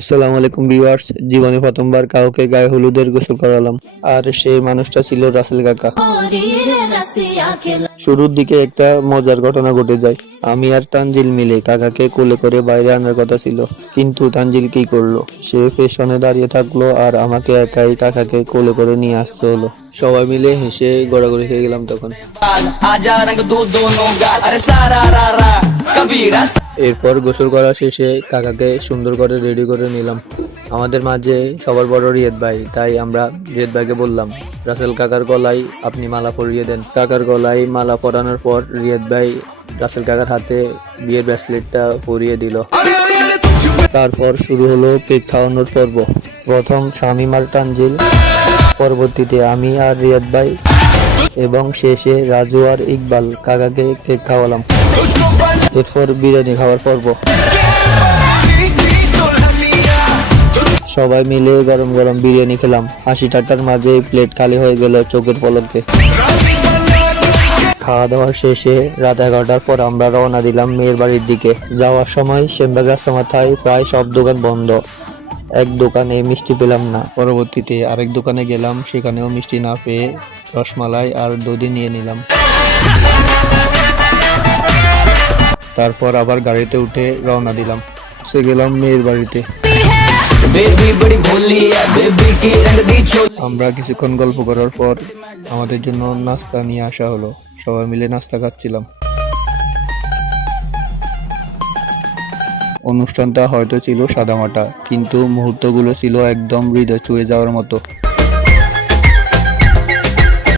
আসসালামু আলাইকুম ভিউয়ার্স, জীবনে প্রথমবার কাউকে গায়ে হলুদের গোসল করালাম, আর সেই মানুষটা ছিল রাসেল কাকা। শুরুর দিকে একটা মজার ঘটনা ঘটে যায়। আমি আর তানজিল মিলে কাকাকে কোলে করে বাইরে আনার কথা ছিল, কিন্তু তানজিল কি করলো, সে পেছনে দাঁড়িয়ে থাকলো আর আমাকে একাই কাকাকে কোলে করে নিয়ে আসতে হলো। সবাই মিলে হেসে গড়াগড়ি খেয়ে গেলাম তখন। এরপর গোসল করা শেষে কাকাকে সুন্দর করে রেডি করে নিলাম। আমাদের মাঝে সবার বড় রিয়াদ ভাই, তাই আমরা রিয়াদ ভাইকে বললাম, রাসেল কাকার গলায় আপনি মালা পরিয়ে দেন। কাকার গলায় মালা পরানোর পর রিয়াদ ভাই রাসেল কাকার হাতে বিয়ের ব্রেসলেটটা পরিয়ে দিল। তারপর শুরু হলো কেক খাওয়ানোর পর্ব। প্রথম শামীম আর তানজিল, পরবর্তীতে আমি আর রিয়াদ ভাই, এবং শেষে রাজু আর ইকবাল কাকাকে কেক খাওয়ালাম। এরপর বিরিয়ানি খাওয়ার পর্ব। সবাই মিলে গরম গরম বিরিয়ানি খেলাম। হাসি ঠাট্টার মাঝে প্লেট খালি হয়ে গেল চোখের পলকে। খাওয়া দাওয়া শেষে রাত 11টার পর আমরা রওনা দিলাম মেয়ের বাড়ির দিকে। যাওয়ার সময় সেমবাগ রাস্তা মাথায় প্রায় সব দোকান বন্ধ। এক দোকানে মিষ্টি পেলাম না। পরবর্তীতে আরেক দোকানে গেলাম, সেখানেও মিষ্টি না পেয়ে রসমালাই আর দধি নিয়ে নিলাম। তারপর আবার গাড়িতে উঠে রওনা দিলাম। সে গেলাম মেয়ের বাড়িতে। আমরা কিছুক্ষণ গল্প করার পর আমাদের জন্য নাস্তা নিয়ে আসা হলো। সবাই মিলে নাস্তা খাচ্ছিলাম। অনুষ্ঠানটা হয়তো ছিল সাদামাটা, কিন্তু মুহূর্তগুলো ছিল একদম হৃদয় ছুঁয়ে যাওয়ার মতো।